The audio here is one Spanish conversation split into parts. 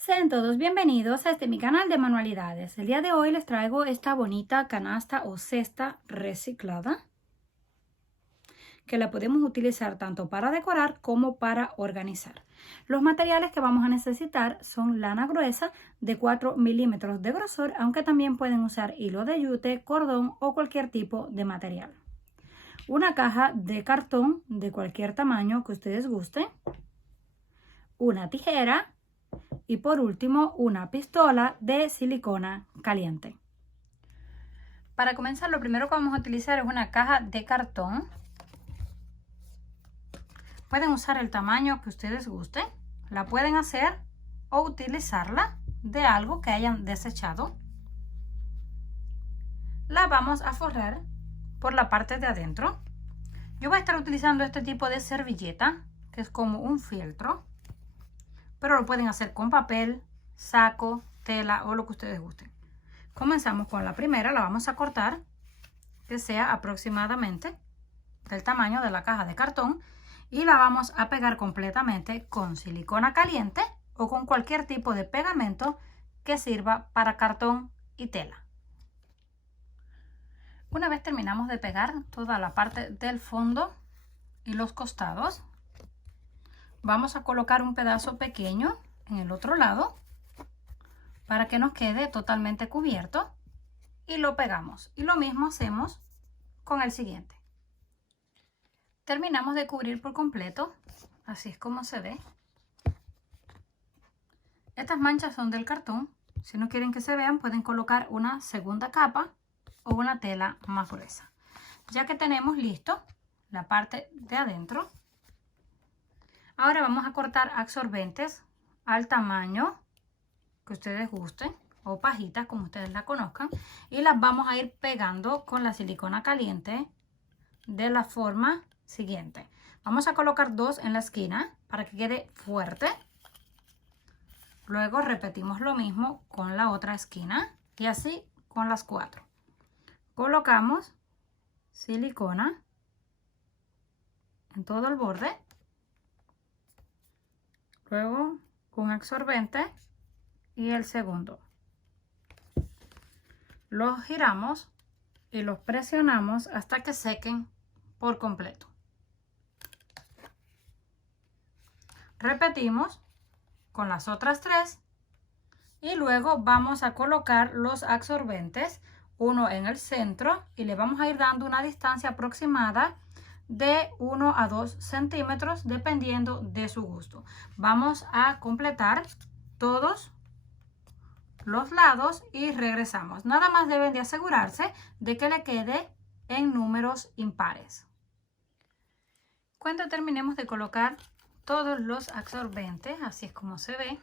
Sean todos bienvenidos a mi canal de manualidades. El día de hoy les traigo esta bonita canasta o cesta reciclada que la podemos utilizar tanto para decorar como para organizar. Los materiales que vamos a necesitar son lana gruesa de 4 milímetros de grosor, aunque también pueden usar hilo de yute, cordón o cualquier tipo de material. Una caja de cartón de cualquier tamaño que ustedes gusten. Una tijera. Y por último, una pistola de silicona caliente. Para comenzar, lo primero que vamos a utilizar es una caja de cartón. Pueden usar el tamaño que ustedes gusten. La pueden hacer o utilizarla de algo que hayan desechado. La vamos a forrar por la parte de adentro. Yo voy a estar utilizando este tipo de servilleta, que es como un fieltro. Pero lo pueden hacer con papel, saco, tela o lo que ustedes gusten. Comenzamos con la primera, la vamos a cortar, que sea aproximadamente del tamaño de la caja de cartón, y la vamos a pegar completamente con silicona caliente o con cualquier tipo de pegamento que sirva para cartón y tela. Una vez terminamos de pegar toda la parte del fondo y los costados, vamos a colocar un pedazo pequeño en el otro lado para que nos quede totalmente cubierto y lo pegamos. Y lo mismo hacemos con el siguiente. Terminamos de cubrir por completo, así es como se ve. Estas manchas son del cartón. Si no quieren que se vean, pueden colocar una segunda capa o una tela más gruesa. Ya que tenemos listo la parte de adentro, ahora vamos a cortar absorbentes al tamaño que ustedes gusten o pajitas como ustedes la conozcan, y las vamos a ir pegando con la silicona caliente de la forma siguiente. Vamos a colocar dos en la esquina para que quede fuerte. Luego repetimos lo mismo con la otra esquina y así con las cuatro. Colocamos silicona en todo el borde. Luego con absorbente y el segundo. Los giramos y los presionamos hasta que sequen por completo. Repetimos con las otras tres y luego vamos a colocar los absorbentes, uno en el centro, y le vamos a ir dando una distancia aproximada de 1 a 2 centímetros dependiendo de su gusto. Vamos a completar todos los lados y regresamos. Nada más deben de asegurarse de que le quede en números impares. Cuando terminemos de colocar todos los absorbentes, así es como se ve.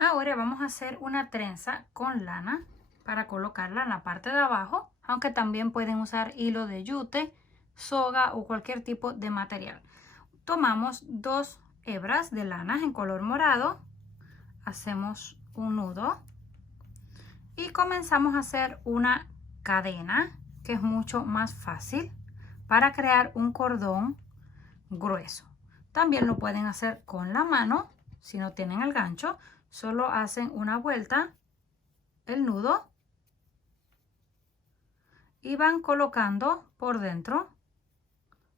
Ahora vamos a hacer una trenza con lana para colocarla en la parte de abajo, aunque también pueden usar hilo de yute, soga o cualquier tipo de material. Tomamos dos hebras de lana en color morado, hacemos un nudo y comenzamos a hacer una cadena, que es mucho más fácil para crear un cordón grueso. También lo pueden hacer con la mano. Si no tienen el gancho, solo hacen una vuelta, el nudo, y van colocando por dentro.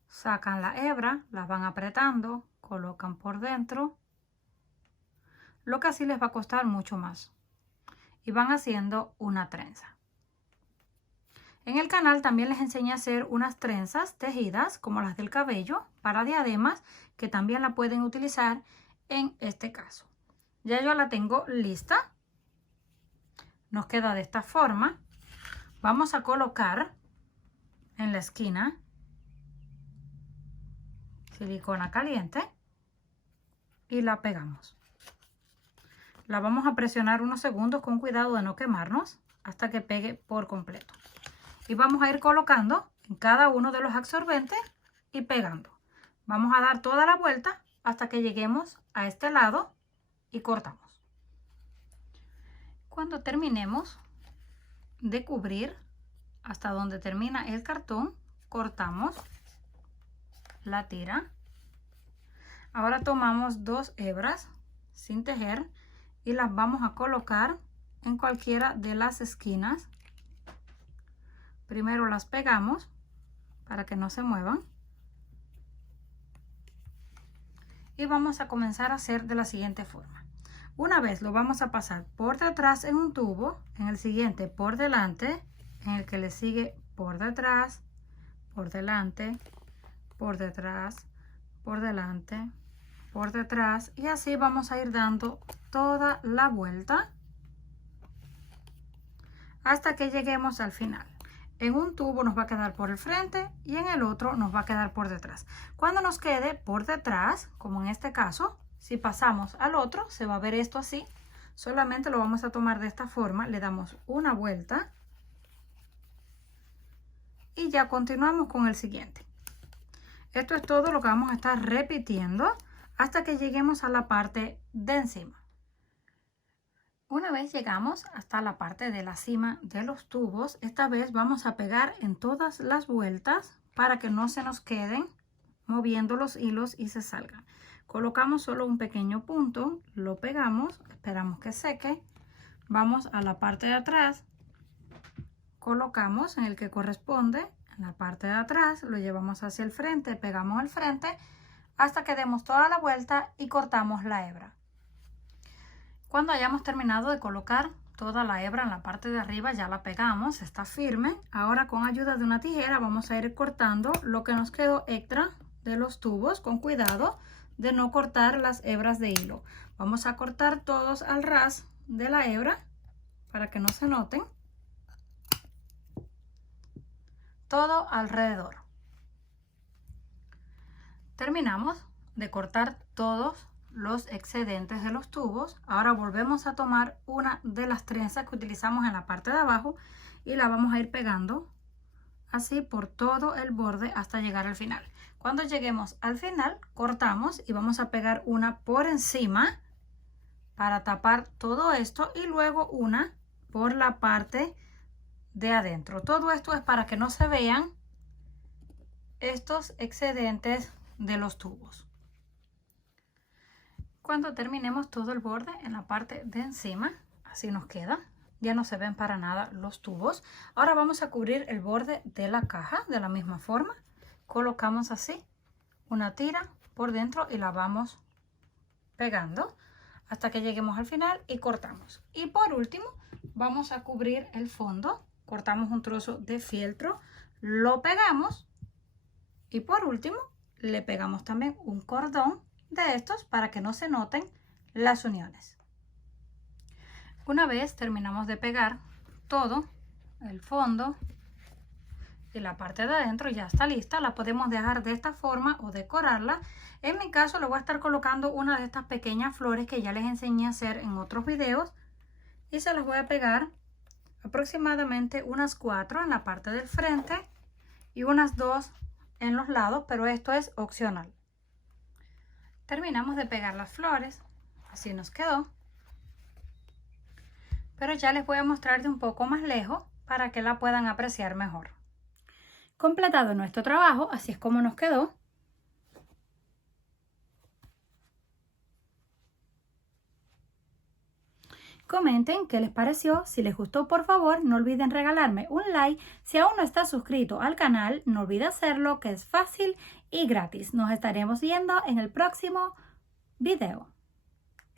Sacan la hebra, la van apretando, colocan por dentro, lo que así les va a costar mucho más, y van haciendo una trenza. En el canal también les enseñé a hacer unas trenzas tejidas como las del cabello para diademas, que también la pueden utilizar en este caso. Ya yo la tengo lista. Nos queda de esta forma. Vamos a colocar en la esquina silicona caliente y la pegamos. La vamos a presionar unos segundos con cuidado de no quemarnos hasta que pegue por completo. Y vamos a ir colocando en cada uno de los absorbentes y pegando. Vamos a dar toda la vuelta hasta que lleguemos a este lado y cortamos. Cuando terminemos de cubrir hasta donde termina el cartón, cortamos la tira. Ahora tomamos 2 hebras sin tejer y las vamos a colocar en cualquiera de las esquinas. Primero las pegamos para que no se muevan. Y vamos a comenzar a hacer de la siguiente forma. Una vez lo vamos a pasar por detrás en un tubo, en el siguiente por delante, en el que le sigue por detrás, por delante, por detrás, por delante, por detrás, y así vamos a ir dando toda la vuelta hasta que lleguemos al final. En un tubo nos va a quedar por el frente y en el otro nos va a quedar por detrás. Cuando nos quede por detrás, como en este caso, si pasamos al otro, se va a ver esto así. Solamente lo vamos a tomar de esta forma, le damos una vuelta y ya continuamos con el siguiente. Esto es todo lo que vamos a estar repitiendo hasta que lleguemos a la parte de encima. Una vez llegamos hasta la parte de la cima de los tubos, esta vez vamos a pegar en todas las vueltas para que no se nos queden moviendo los hilos y se salgan. Colocamos solo un pequeño punto, lo pegamos, esperamos que seque, vamos a la parte de atrás, colocamos en el que corresponde, en la parte de atrás, lo llevamos hacia el frente, pegamos al frente hasta que demos toda la vuelta y cortamos la hebra. Cuando hayamos terminado de colocar toda la hebra en la parte de arriba, ya la pegamos, está firme. Ahora con ayuda de una tijera vamos a ir cortando lo que nos quedó extra de los tubos, con cuidado de no cortar las hebras de hilo. Vamos a cortar todos al ras de la hebra para que no se noten. Todo alrededor. Terminamos de cortar todos los excedentes de los tubos. Ahora volvemos a tomar una de las trenzas que utilizamos en la parte de abajo y la vamos a ir pegando así por todo el borde hasta llegar al final. Cuando lleguemos al final, cortamos y vamos a pegar una por encima para tapar todo esto y luego una por la parte de adentro. Todo esto es para que no se vean estos excedentes de los tubos. Cuando terminemos todo el borde en la parte de encima, así nos queda. Ya no se ven para nada los tubos. Ahora vamos a cubrir el borde de la caja de la misma forma. Colocamos así una tira por dentro y la vamos pegando hasta que lleguemos al final y cortamos. Y por último vamos a cubrir el fondo. Cortamos un trozo de fieltro, lo pegamos y por último le pegamos también un cordón de estos para que no se noten las uniones. Una vez terminamos de pegar todo el fondo y la parte de adentro, ya está lista. La podemos dejar de esta forma o decorarla. En mi caso le voy a estar colocando una de estas pequeñas flores que ya les enseñé a hacer en otros videos y se las voy a pegar aproximadamente unas 4 en la parte del frente y unas 2 en los lados, pero esto es opcional. Terminamos de pegar las flores, así nos quedó, pero ya les voy a mostrar de un poco más lejos para que la puedan apreciar mejor. Completado nuestro trabajo, así es como nos quedó. Comenten qué les pareció. Si les gustó, por favor, no olviden regalarme un like. Si aún no estás suscrito al canal, no olvides hacerlo, que es fácil y gratis. Nos estaremos viendo en el próximo video.